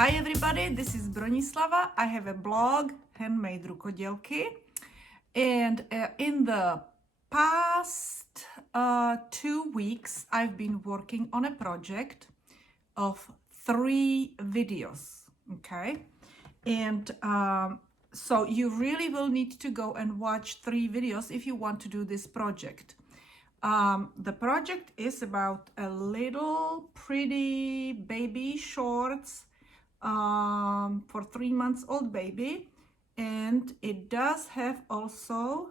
Hi everybody, this is Bronislava. I have a blog, HandMadeRukodelky, and in the past 2 weeks I've been working on a project of 3 videos, okay? And so you really will need to go and watch 3 videos if you want to do this project. The project is about a little pretty baby shorts for 3 months old baby, and it does have also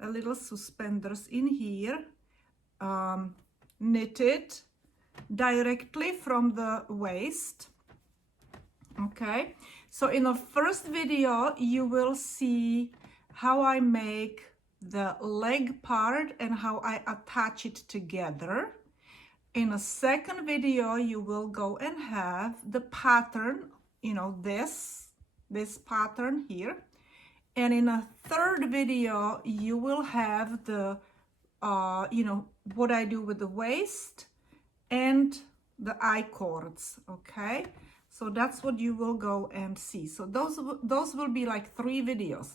a little suspenders in here, knitted directly from the waist. Okay, so in the first video you will see how I make the leg part and how I attach it together. In a second video, you will go and have the pattern, you know, this pattern here. And in a third video, you will have the, you know, what I do with the waist and the I-cords, okay? So that's what you will go and see. So those will be like 3 videos.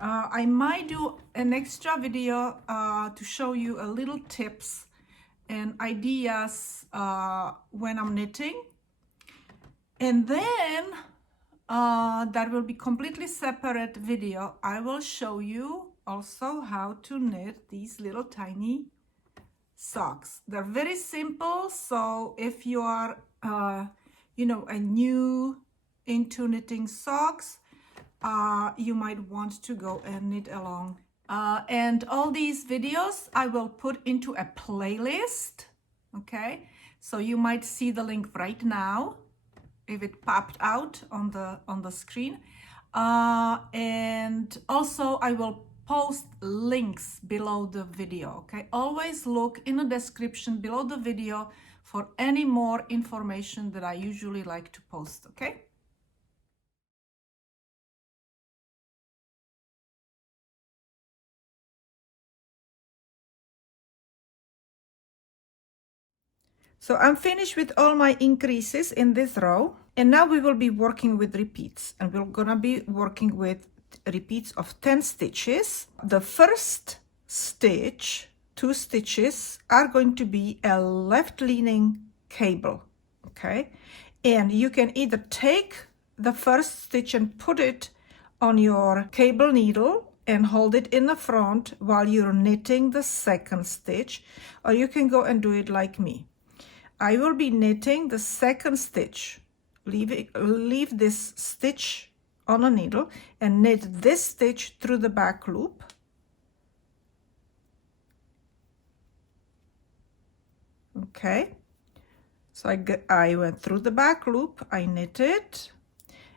I might do an extra video to show you a little tips and ideas when I'm knitting, and then that will be completely separate video. I will show you also how to knit these little tiny socks. They're very simple, so if you are you know, a new into knitting socks, you might want to go and knit along. And all these videos I will put into a playlist, okay? So you might see the link right now if it popped out on the screen. And also I will post links below the video, okay? Always look in the description below the video for any more information that I usually like to post, okay? So I'm finished with all my increases in this row, and now we will be working with repeats, and we're gonna be working with repeats of 10 stitches. The first stitch, 2 stitches, are going to be a left leaning cable, okay? And you can either take the first stitch and put it on your cable needle and hold it in the front while you're knitting the second stitch, or you can go and do it like me. I will be knitting the second stitch. Leave this stitch on a needle and knit this stitch through the back loop. Okay, so I went through the back loop, I knitted,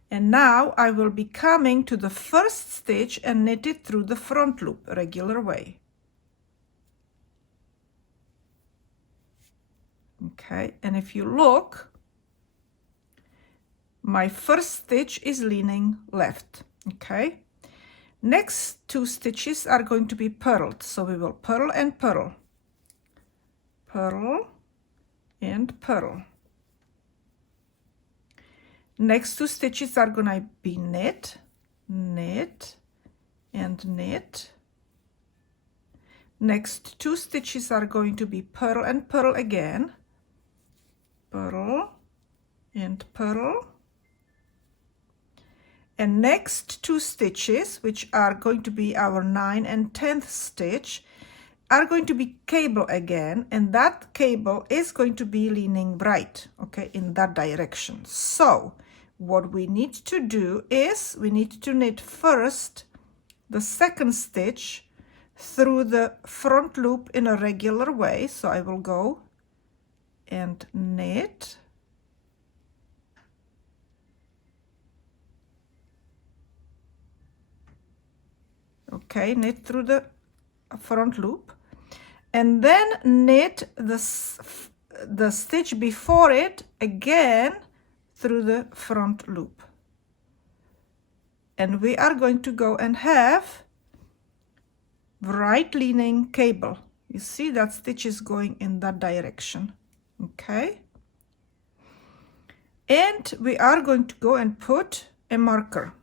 and now I will be coming to the first stitch and knit it through the front loop, regular way. Okay, and if you look, my first stitch is leaning left, okay? Next 2 stitches are going to be purled, so we will purl and purl. Purl and purl. Next 2 stitches are going to be knit, knit, and knit. Next 2 stitches are going to be purl and purl again. Purl and purl. And next 2 stitches, which are going to be our 9th and 10th stitch, are going to be cable again, and that cable is going to be leaning right, okay, in that direction. So what we need to do is we need to knit first the second stitch through the front loop in a regular way. So I will go and knit, okay, knit through the front loop, and then knit the stitch before it again through the front loop. And we are going to go and have right leaning cable. You see that stitch is going in that direction, okay? And we are going to go and put a marker.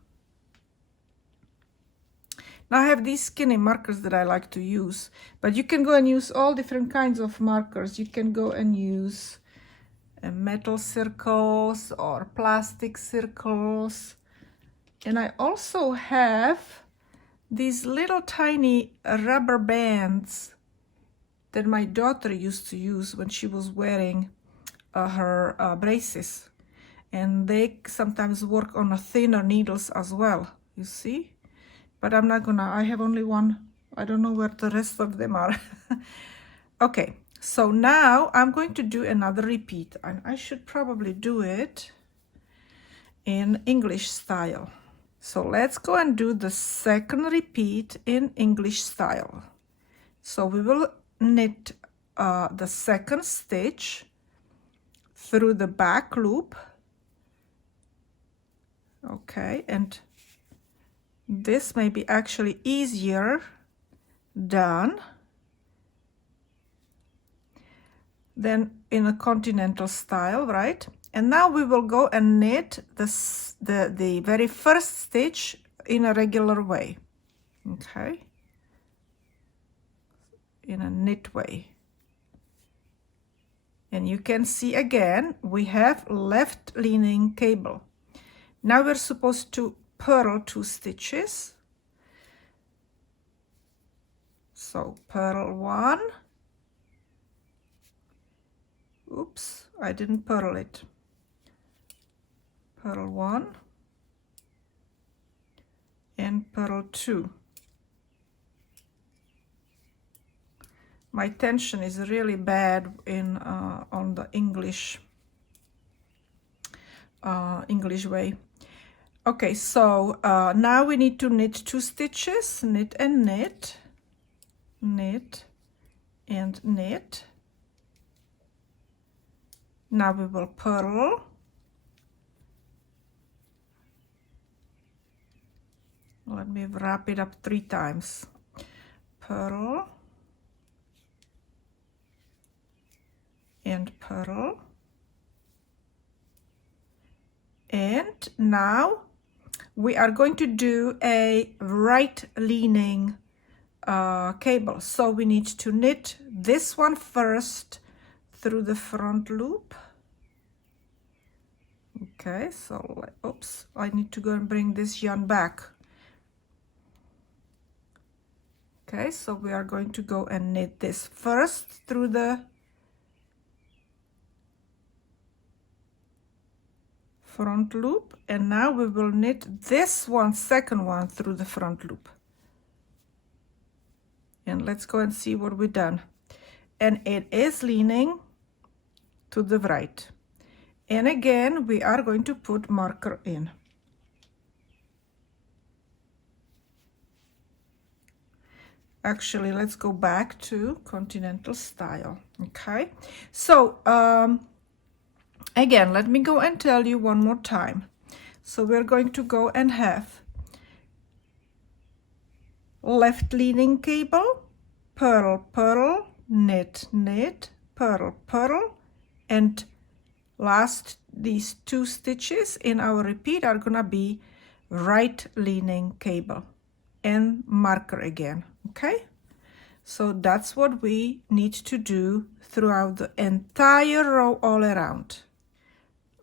Now I have these skinny markers that I like to use, but you can go and use all different kinds of markers. You can go and use metal circles or plastic circles. And I also have these little tiny rubber bands that my daughter used to use when she was wearing her braces. And they sometimes work on thinner needles as well, you see? But I'm not gonna, I have only one. I don't know where the rest of them are. Okay, so now I'm going to do another repeat, and I should probably do it in English style. So let's go and do the second repeat in English style. So we will knit the second stitch through the back loop. Okay, and this may be actually easier done than in a continental style, right? And now we will go and knit the very first stitch in a regular way, okay? In a knit way. And you can see again, we have left leaning cable. Now we're supposed to purl 2 stitches. So purl 1. Oops, I didn't purl it. Purl 1 and purl 2. My tension is really bad in on the English way. Okay, so now we need to knit 2 stitches, knit and knit, knit and knit. Now we will purl. Let me wrap it up 3 times. Purl and purl. And now we are going to do a right leaning cable. So we need to knit this one first through the front loop. Okay, so oops, I need to go and bring this yarn back. Okay, so we are going to go and knit this first through the front loop, and now we will knit this one, second one, through the front loop. And let's go and see what we've done. And it is leaning to the right. And again, we are going to put marker in. Actually, let's go back to continental style. Okay, so again, let me go and tell you one more time. So we're going to go and have left leaning cable, purl, purl, knit, knit, purl, purl, and last these 2 stitches in our repeat are gonna be right leaning cable and marker again. Okay, so that's what we need to do throughout the entire row all around.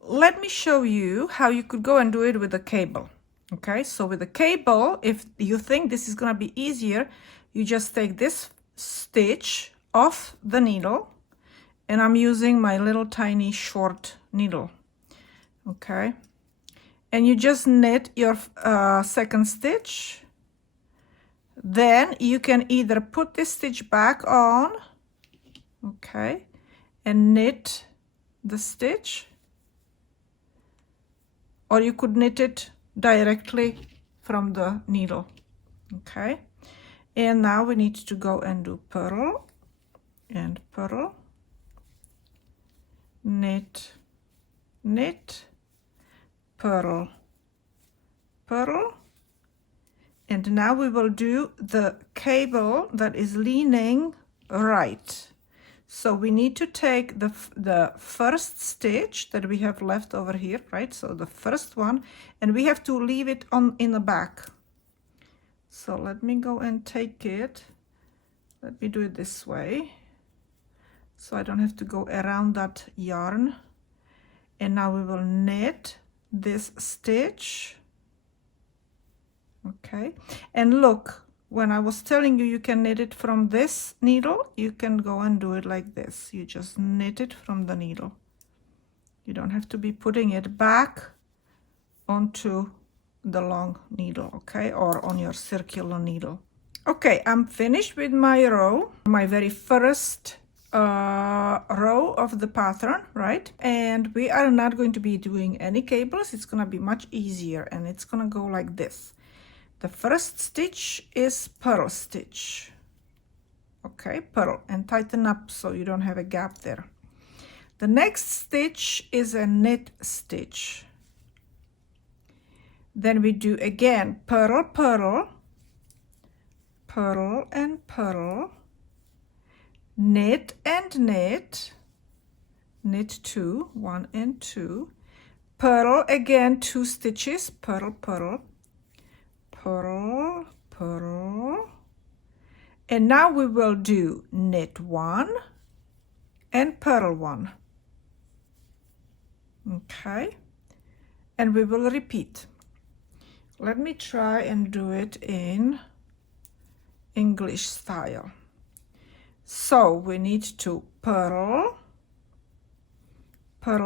Let me show you how you could go and do it with a cable. Okay, so with the cable, if you think this is going to be easier, you just take this stitch off the needle, and I'm using my little tiny short needle. Okay, and you just knit your second stitch. Then you can either put this stitch back on, okay, and knit the stitch, or you could knit it directly from the needle. Okay, and now we need to go and do purl and purl, knit, knit, purl, purl. And now we will do the cable that is leaning right. So we need to take the first stitch that we have left over here, right? So the first one, and we have to leave it on in the back. So let me go and take it. Let me do it this way, so I don't have to go around that yarn. And now we will knit this stitch. Okay, and look, when I was telling you you can knit it from this needle, you can go and do it like this. You just knit it from the needle. You don't have to be putting it back onto the long needle, okay, or on your circular needle. Okay, I'm finished with my row, my very first row of the pattern, right? And we are not going to be doing any cables. It's gonna be much easier, and it's gonna go like this. The first stitch is purl stitch. Okay, purl, and tighten up so you don't have a gap there. The next stitch is a knit stitch. Then we do again purl, purl, purl and purl, knit and knit, knit 2, 1 and 2, purl again 2 stitches, purl, purl, purl, purl, and now we will do knit 1 and purl 1. Okay, and we will repeat. Let me try and do it in English style. So we need to purl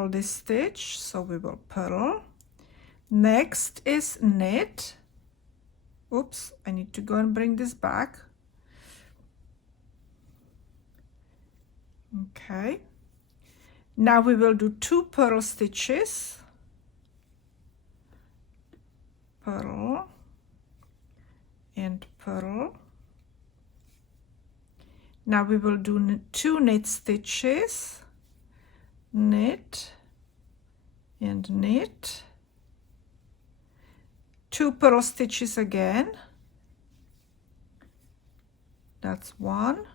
this stitch, so we will purl. Next is knit. Oops, I need to go and bring this back. Okay, now we will do 2 purl stitches, purl and purl. Now we will do 2 knit stitches, knit and knit, 2 purl stitches again, that's 1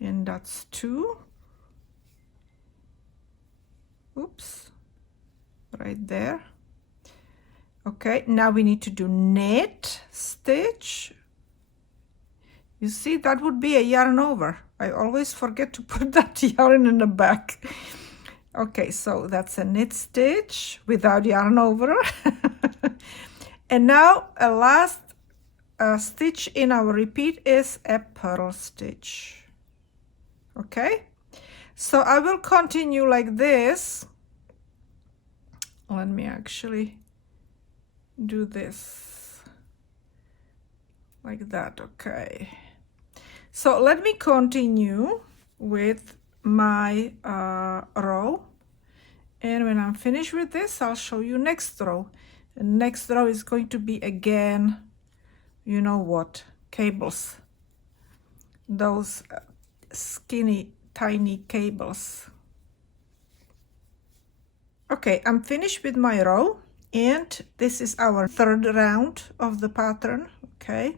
and that's 2. Oops, right there. Okay, now we need to do knit stitch. You see, that would be a yarn over. I always forget to put that yarn in the back. Okay, so that's a knit stitch without yarn over. And now a last stitch in our repeat is a purl stitch. Okay, so I will continue like this. Let me actually do this like that. Okay, so let me continue with my row, and when I'm finished with this, I'll show you next row. The next row is going to be again, you know what, cables, those skinny tiny cables. Okay, I'm finished with my row, and this is our third round of the pattern. Okay,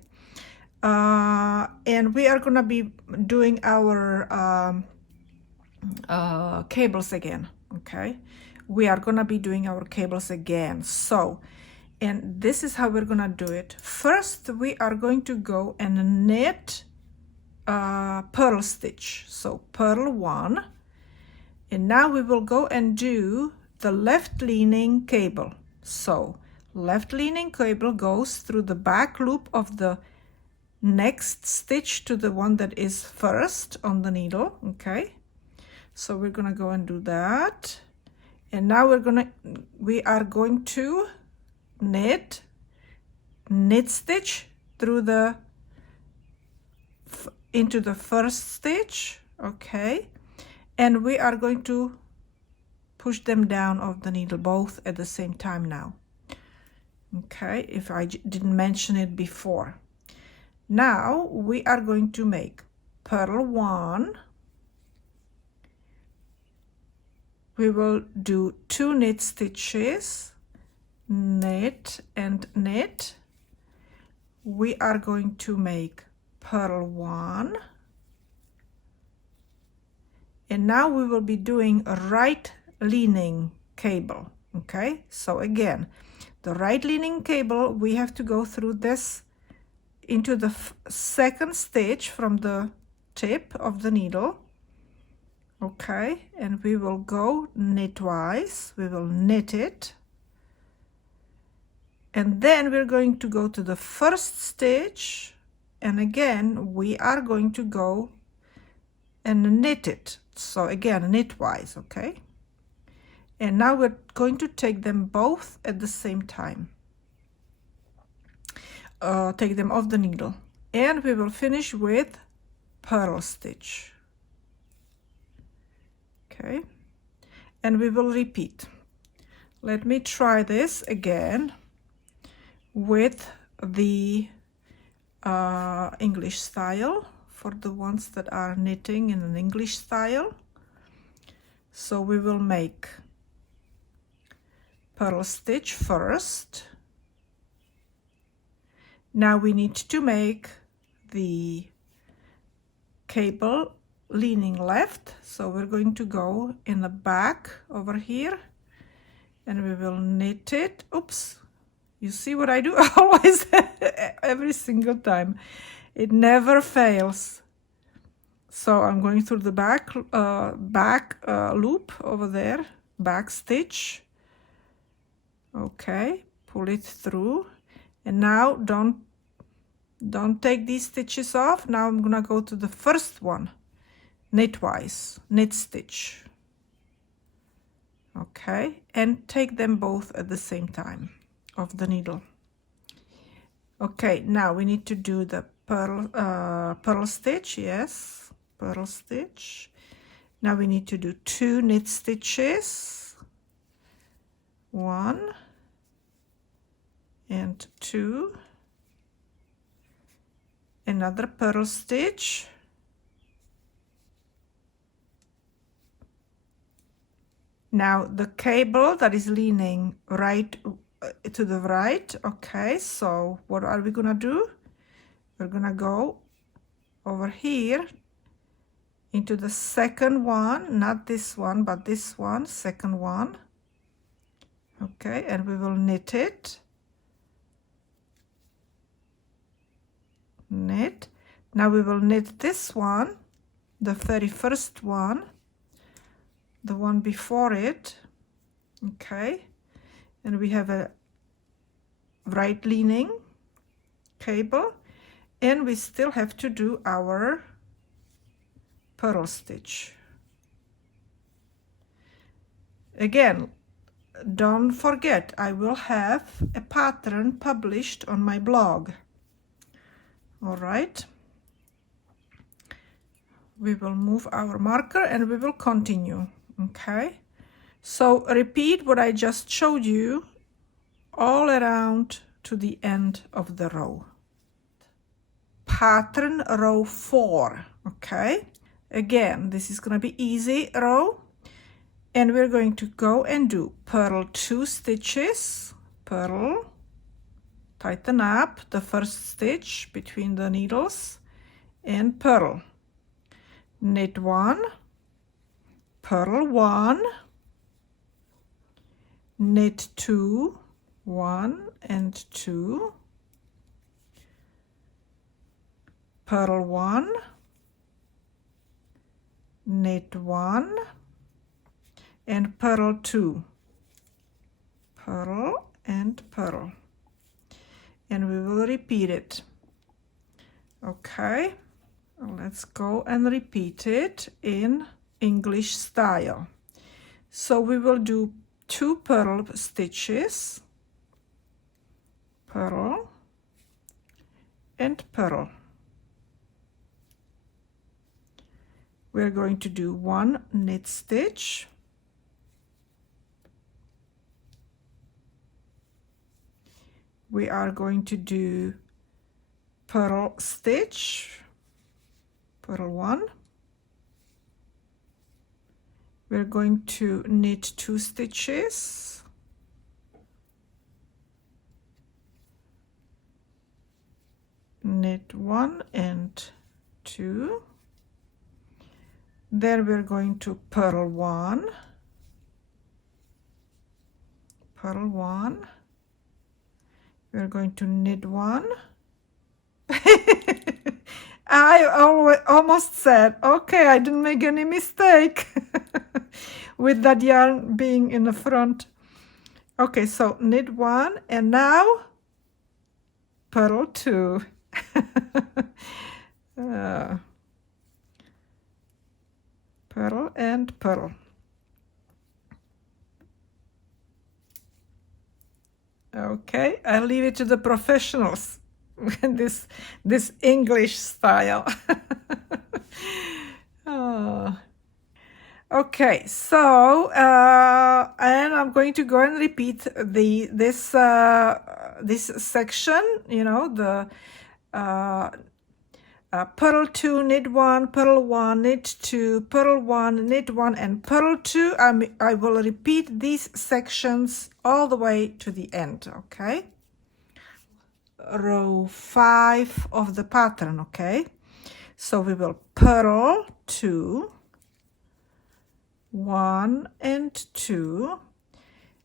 and we are gonna be doing our cables again. Okay, we are gonna be doing our cables again. So, and this is how we're gonna do it. First, we are going to go and knit purl stitch. So purl 1, and now we will go and do the left leaning cable. So left leaning cable goes through the back loop of the next stitch to the one that is first on the needle. Okay, so we're gonna go and do that, and now we are going to knit stitch through the into the first stitch. Okay, and we are going to push them down off the needle both at the same time now. Okay, if I didn't mention it before. Now we are going to make purl 1. We will do 2 knit stitches, knit and knit. We are going to make purl 1, And now we will be doing a right leaning cable. Okay, so again, the right leaning cable, we have to go through this into the second stitch from the tip of the needle. Okay, and we will go knitwise, we will knit it, and then we're going to go to the first stitch, and again we are going to go and knit it. So again, knitwise. Okay, and now we're going to take them both at the same time, take them off the needle, and we will finish with purl stitch. Okay, and we will repeat. Let me try this again with the English style, for the ones that are knitting in an English style. So we will make purl stitch first. Now we need to make the cable leaning left, so we're going to go in the back over here, and we will knit it. Oops, you see what I do? Always, every single time, it never fails. So I'm going through the back loop over there, back stitch. Okay, pull it through, and now don't take these stitches off. Now I'm gonna go to the first one, knitwise, knit stitch. Okay, and take them both at the same time of the needle. Okay, now we need to do the purl stitch. Yes, purl stitch. Now we need to do 2 knit stitches, 1 and 2, another purl stitch, now the cable that is leaning right to the right. Okay, so what are we gonna do? We're gonna go over here into the second one, not this one but this one, second one. Okay, and we will knit it, knit. Now we will knit this one, the very first one, the one before it. Okay, and we have a right leaning cable, and we still have to do our purl stitch. Again, don't forget, I will have a pattern published on my blog. All right, we will move our marker and we will continue. Okay, so repeat what I just showed you all around to the end of the row. Pattern row 4. Okay, again, this is going to be easy row, and we're going to go and do purl 2 stitches, purl, tighten up the first stitch between the needles, and purl, knit 1, purl 1, knit 2, 1 and 2, purl 1, knit 1, and purl 2, purl and purl, and we will repeat it. Okay, let's go and repeat it in English style. So we will do 2 purl stitches, purl and purl. We're going to do 1 knit stitch, we are going to do purl stitch, purl 1, we're going to knit 2 stitches, knit 1 and 2, Then we're going to purl one, purl one. We're going to knit one. I almost said, okay, I didn't make any mistake with that yarn being in the front. Okay, so knit one, and now purl two. Purl and purl. Okay, I leave it to the professionals. this English style. Oh. Okay, so and I'm going to go and repeat this section. You know, the purl two, knit one, purl one, knit two, purl one, knit one, and purl two. I will repeat these sections all the way to the end. Okay. Row 5 of the pattern. Okay, so we will purl 2, 1 and 2.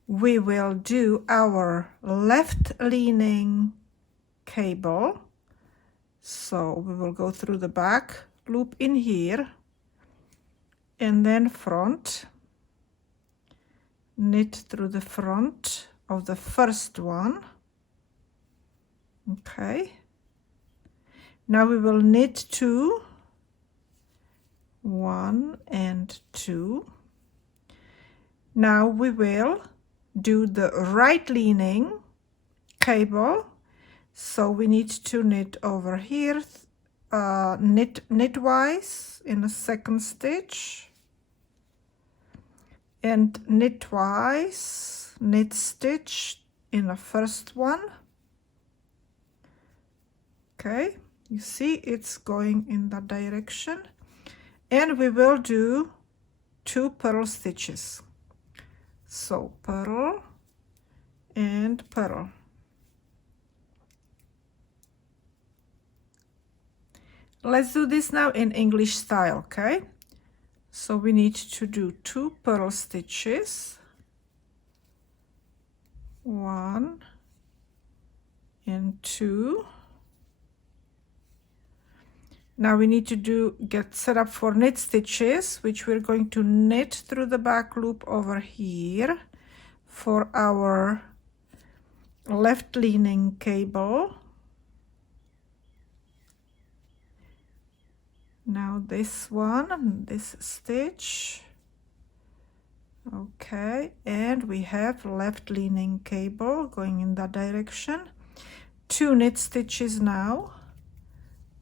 We will do our left leaning cable, so we will go through the back loop in here, and then front, knit through the front of the first one. Okay, now we will knit 2, 1 and 2. Now we will do the right leaning cable, so we need to knit over here, knitwise in the second stitch, and knitwise knit stitch in the first one. Okay, you see it's going in that direction, and we will do 2 purl stitches. So purl and purl. Let's do this now in English style. Okay, so we need to do 2 purl stitches, 1 and 2. Now we need to get set up for knit stitches, which we're going to knit through the back loop over here for our left leaning cable. Now this one, this stitch. Okay, and we have left leaning cable going in that direction. 2 knit stitches now.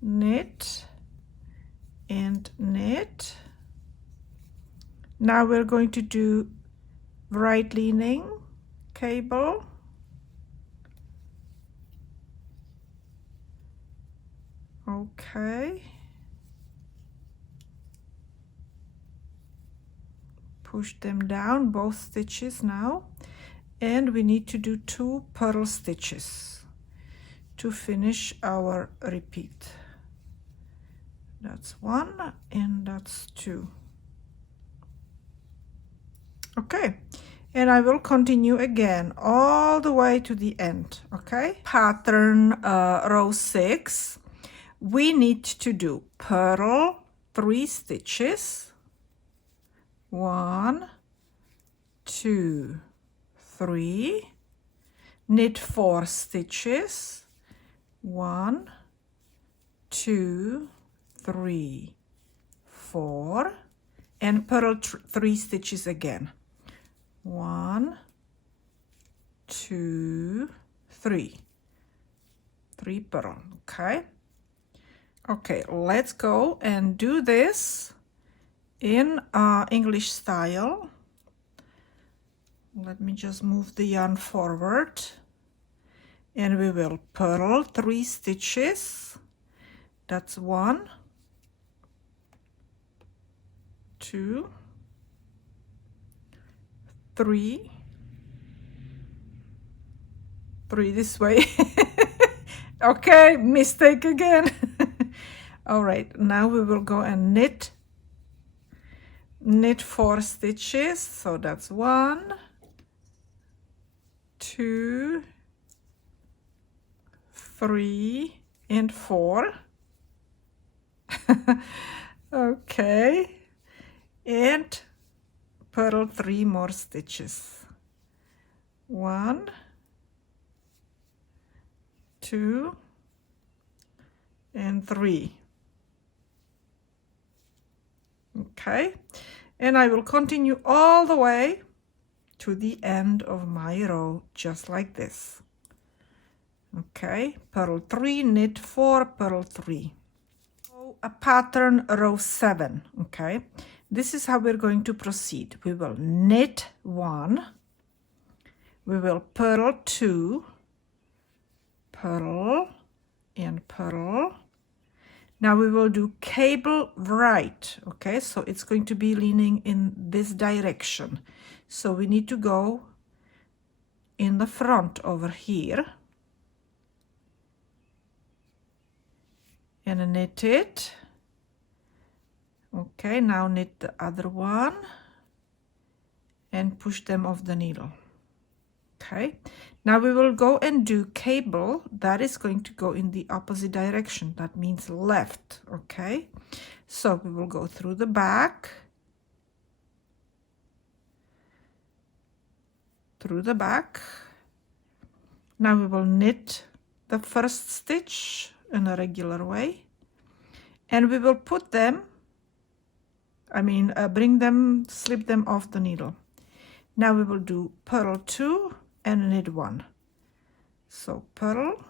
Knit and knit. Now we're going to do right leaning cable. Okay, push them down, both stitches now, and we need to do 2 purl stitches to finish our repeat. That's 1 and that's 2. Okay, and I will continue again all the way to the end. Okay, pattern row 6. We need to do purl 3 stitches, 1, 2, 3, knit 4 stitches, 1, 2, 3, 4, and purl 3 stitches again. 1, 2, 3. 3 purl. Okay. Okay, let's go and do this in English style. Let me just move the yarn forward, and we will purl 3 stitches. That's 1, 2, 3 this way. Okay, mistake again. All right, now we will go and knit knit 4 stitches, so that's 1, 2, 3, and 4. Okay, and purl 3 more stitches. 1, 2, and 3. Okay, and I will continue all the way to the end of my row, just like this. Okay, purl 3, knit 4, purl 3. So a pattern row 7. Okay, this is how we're going to proceed. We will knit 1, we will purl 2, purl and purl. Now we will do cable right. Okay, so it's going to be leaning in this direction, so we need to go in the front over here and knit it. Okay, now knit the other one and push them off the needle. Okay, now we will go and do cable that is going to go in the opposite direction. That means left. Okay, so we will go through the back, through the back. Now we will knit the first stitch in a regular way, and we will put them, bring them, slip them off the needle. Now we will do purl 2 and knit 1. So purl,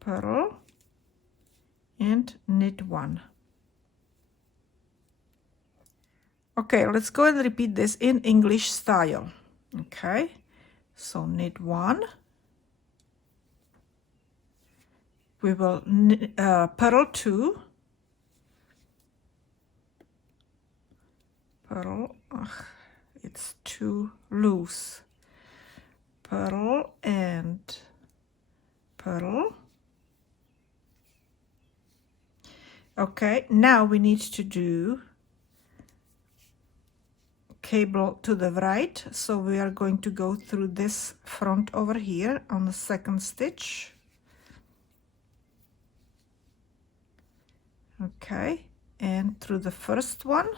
purl, and knit 1. Okay, let's go and repeat this in English style. Okay, so knit 1. We will purl 2, purl, it's too loose, purl and purl. Okay, now we need to do cable to the right, so we are going to go through this front over here on the second stitch. Okay, and through the first one.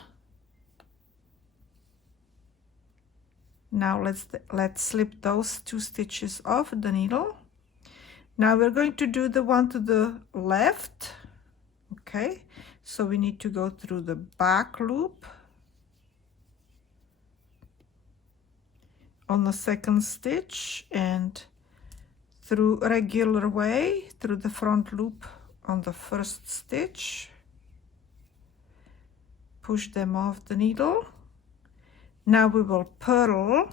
Now let's slip those 2 stitches off the needle. Now we're going to do the one to the left. Okay, so we need to go through the back loop on the second stitch and through regular way through the front loop on the first stitch. Push them off the needle. Now we will purl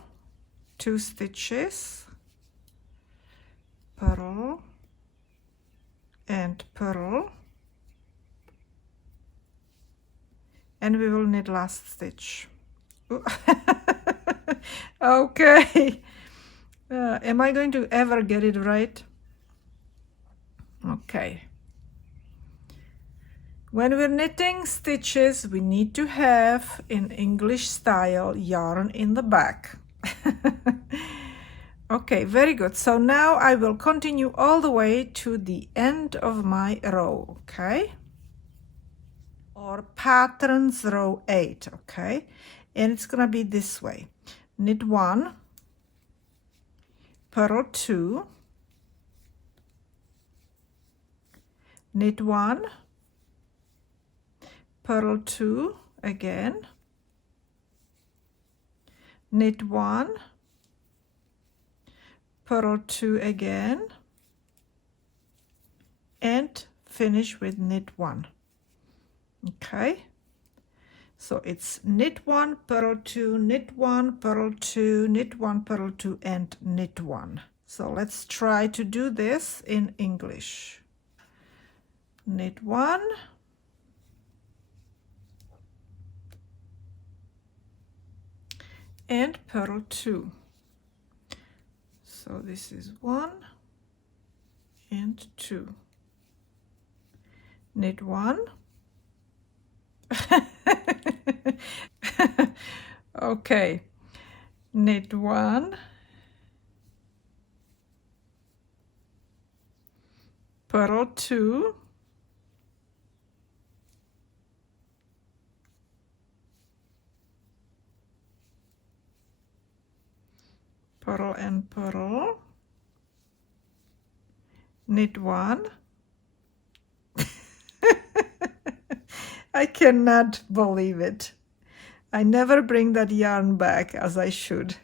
2 stitches, purl and purl, and we will knit last stitch. Okay, am I going to ever get it right? Okay. When we're knitting stitches, we need to have, in English style, yarn in the back. Okay, very good. So now I will continue all the way to the end of my row, okay? Or patterns row 8, okay? And it's gonna be this way. Knit 1, purl 2, knit 1, purl 2 again, knit 1, purl 2 again, and finish with knit 1. Okay, so it's knit 1, purl 2, knit 1, purl 2, knit 1, purl 2, and knit 1. So let's try to do this in English. Knit 1, and purl 2. So this is 1 and 2. Knit 1. Okay, knit 1, purl 2, purl and purl, knit 1. I cannot believe it. I never bring that yarn back as I should.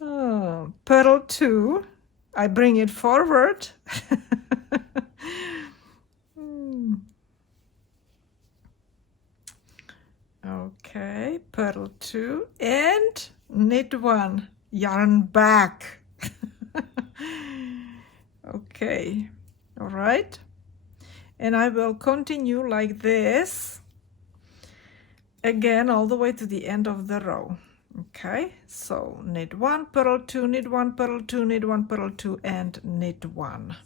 Oh, purl 2, I bring it forward. Okay, purl 2 and knit 1, yarn back. Okay, all right, and I will continue like this again all the way to the end of the row. Okay, so knit 1, purl 2, knit 1, purl 2, knit 1, purl 2, and knit 1.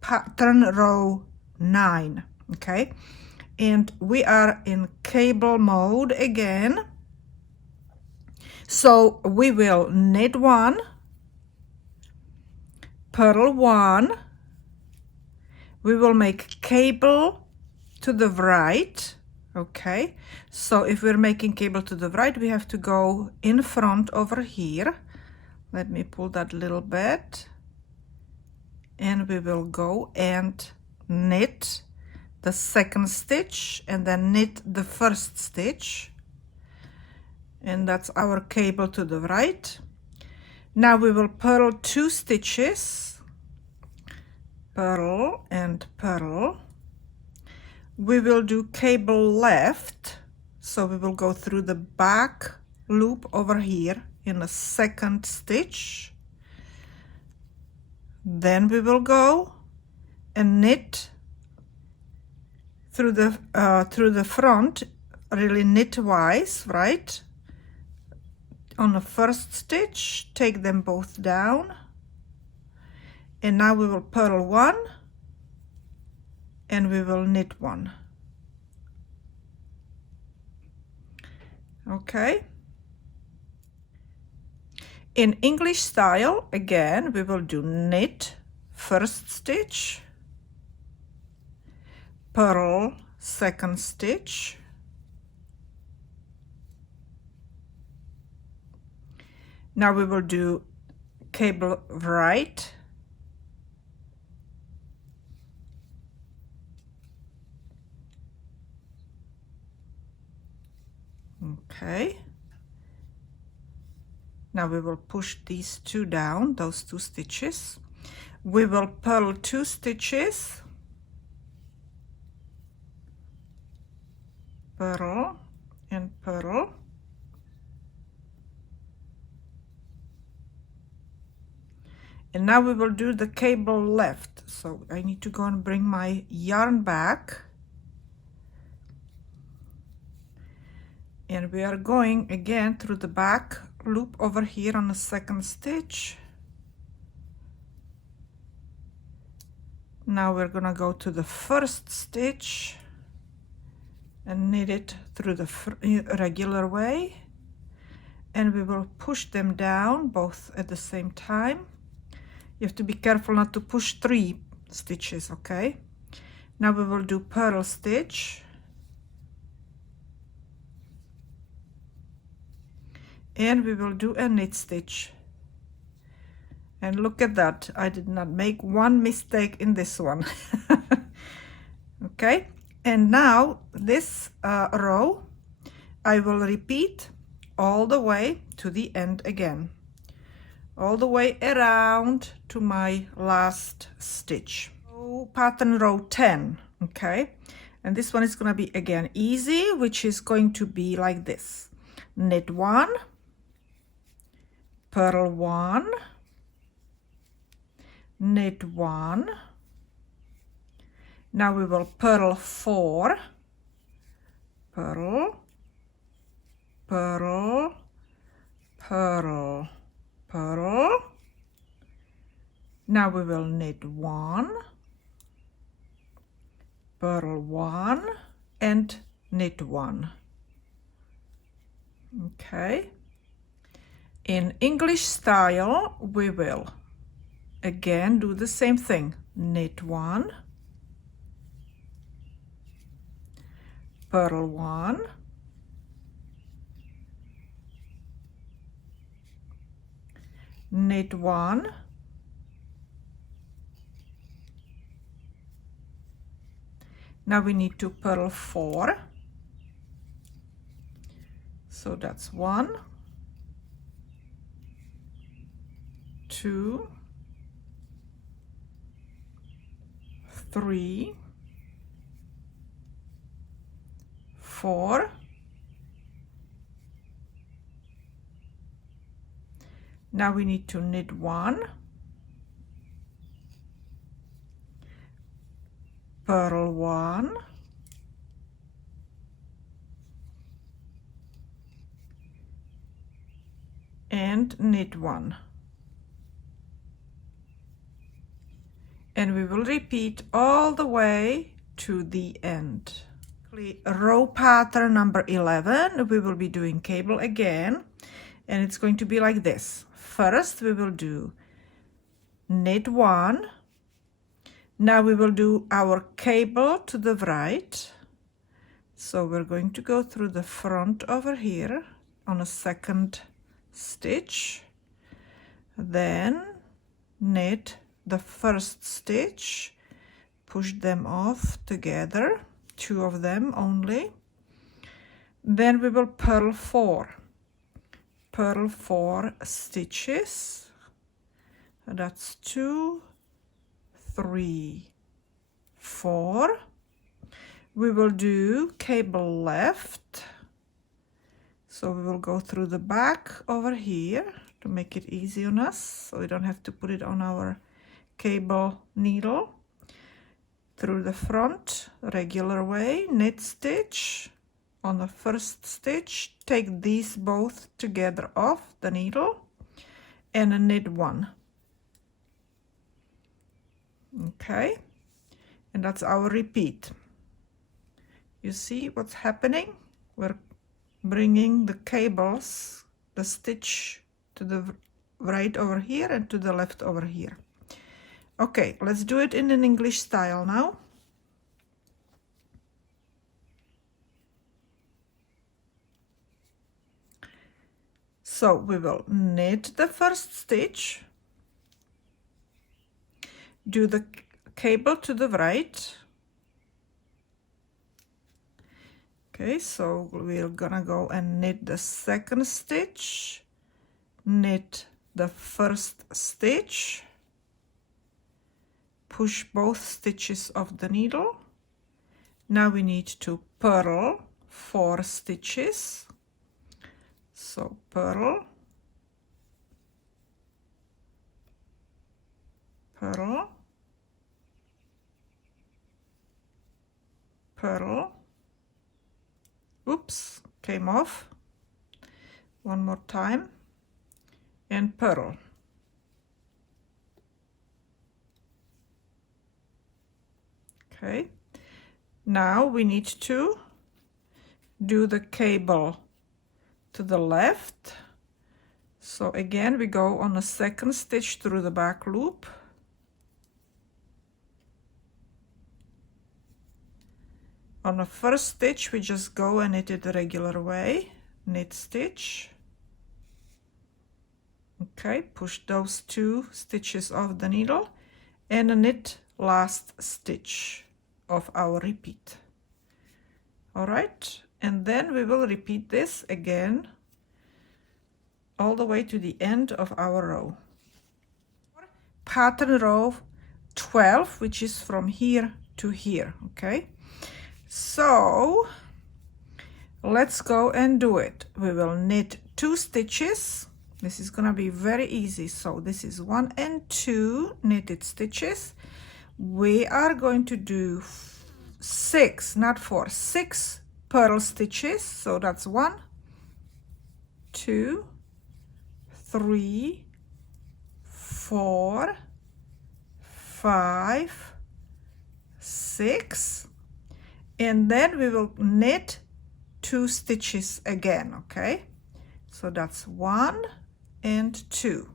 Pattern row 9. Okay, and we are in cable mode again. So we will knit 1, purl 1, we will make cable to the right. Okay, so if we're making cable to the right, we have to go in front over here. Let me pull that little bit, and we will go and knit the second stitch and then knit the first stitch, and that's our cable to the right. Now we will purl 2 stitches, purl and purl. We will do cable left, so we will go through the back loop over here in the second stitch. Then we will go and knit through the front, really knitwise, right? On the first stitch, take them both down, and now we will purl 1 and we will knit 1. Okay, in English style again, we will do knit first stitch, purl second stitch, now we will do cable right, okay, now we will push these 2 down, those 2 stitches. We will purl 2 stitches, purl and purl, and now we will do the cable left. So I need to go and bring my yarn back, and we are going again through the back loop over here on the second stitch. Now we're gonna go to the first stitch and knit it through the regular way, and we will push them down both at the same time. You have to be careful not to push 3 stitches. Okay, now we will do purl stitch, and we will do a knit stitch. And look at that, I did not make one mistake in this one. Okay, and now this row I will repeat all the way to the end again, all the way around to my last stitch. So pattern row 10. Okay, and this one is going to be again easy, which is going to be like this: knit 1, purl 1, knit 1, now we will purl 4, purl, purl, purl, purl, now we will knit 1, purl 1 and knit 1. Okay. In English style, we will again do the same thing. Knit 1, purl 1, knit 1, now we need to purl 4, so that's 1, 2, 3, 4, now we need to knit 1, purl 1, and knit 1. And we will repeat all the way to the end. Row pattern number 11, we will be doing cable again, and it's going to be like this. First we will do knit 1, now we will do our cable to the right, so we're going to go through the front over here on a second stitch, then knit the first stitch, push them off together, 2 of them only, then we will purl 4 stitches, that's 2, 3, 4. We will do cable left, so we will go through the back over here to make it easy on us, so we don't have to put it on our cable needle. Through the front, regular way, knit stitch on the first stitch, take these both together off the needle and knit 1. Okay, and that's our repeat. You see what's happening? We're bringing the cables, the stitch to the right over here and to the left over here. Okay, let's do it in an English style now. So we will knit the first stitch, do the cable to the right. Okay, so we're gonna go and knit the second stitch, knit the first stitch, push both stitches of the needle. Now we need to purl 4 stitches. So purl, purl, purl. Oops, came off. One more time, and purl. Okay, now we need to do the cable to the left. So again, we go on a second stitch through the back loop. On the first stitch, we just go and knit it the regular way, knit stitch. Okay, push those 2 stitches off the needle and knit last stitch of our repeat. All right, and then we will repeat this again all the way to the end of our row. Pattern row 12, which is from here to here. Okay, so let's go and do it. We will knit 2 stitches. This is gonna be very easy. So this is 1 and 2 knitted stitches. We are going to do 6, not 4, 6 purl stitches. So that's 1, 2, 3, 4, 5, 6, and then we will knit 2 stitches again. Okay, So that's 1 and 2.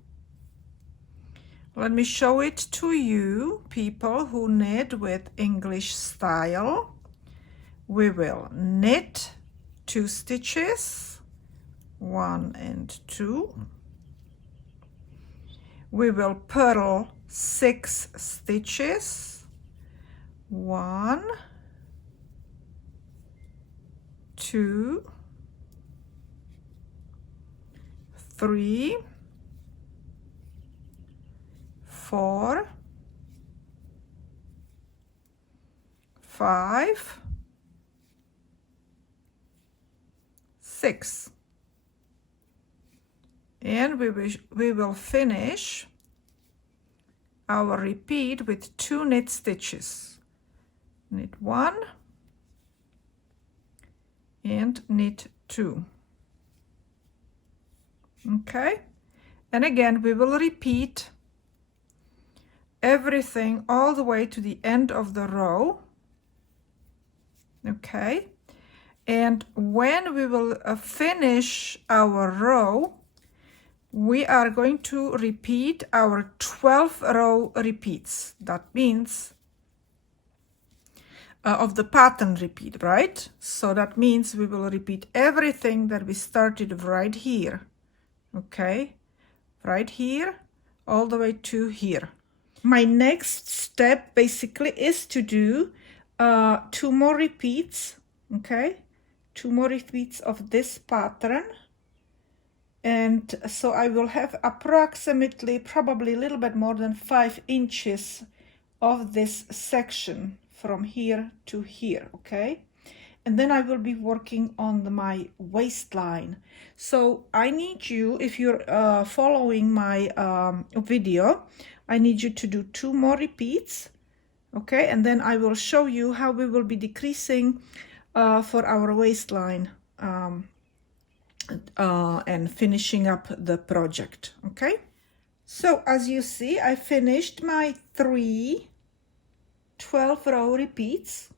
Let me show it to you, people who knit with English style. We will knit 2 stitches, 1 and 2. We will purl 6 stitches, 1, 2, 3, 4, 5, 6. And we will finish our repeat with 2 knit stitches. Knit 1 and knit 2. Okay, and again we will repeat everything all the way to the end of the row. Okay, and when we will finish our row, we are going to repeat our 12 row repeats. That means of the pattern repeat, right? So that means we will repeat everything that we started right here. Okay, right here all the way to here. My next step basically is to do 2 more repeats. Okay, 2 more repeats of this pattern, and so I will have approximately probably a little bit more than 5 inches of this section from here to here. Okay, and then I will be working on my waistline. So I need you, if you're following my video, I need you to do 2 more repeats. Okay, and then I will show you how we will be decreasing for our waistline and finishing up the project. Okay, so as you see, I finished my 3 12 row repeats,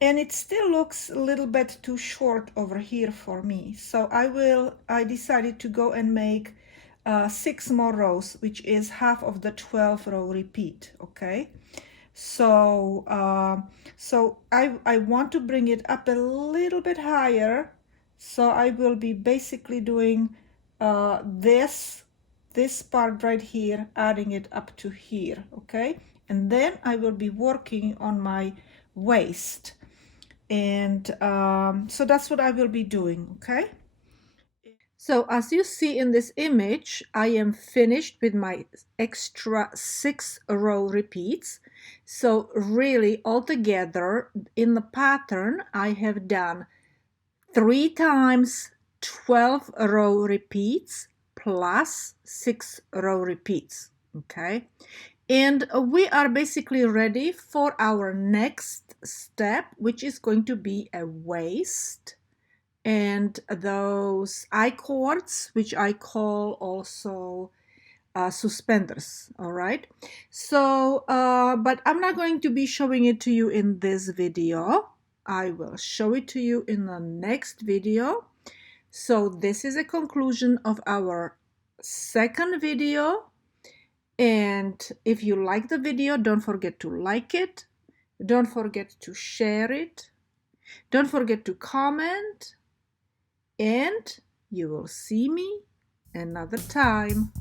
and it still looks a little bit too short over here for me. So I decided to go and make 6 more rows, which is half of the 12 row repeat. Okay, so I want to bring it up a little bit higher. So I will be basically doing this part right here, adding it up to here. Okay, and then I will be working on my waist, and so that's what I will be doing. Okay, so as you see in this image, I am finished with my extra 6 row repeats. So really altogether in the pattern I have done 3 times 12 row repeats plus 6 row repeats. Okay, and we are basically ready for our next step, which is going to be a waist and those I-cords, which I call also suspenders. All right, so but I'm not going to be showing it to you in this video. I will show it to you in the next video. So this is a conclusion of our second video, and if you like the video, don't forget to like it, don't forget to share it, don't forget to comment, and you will see me another time.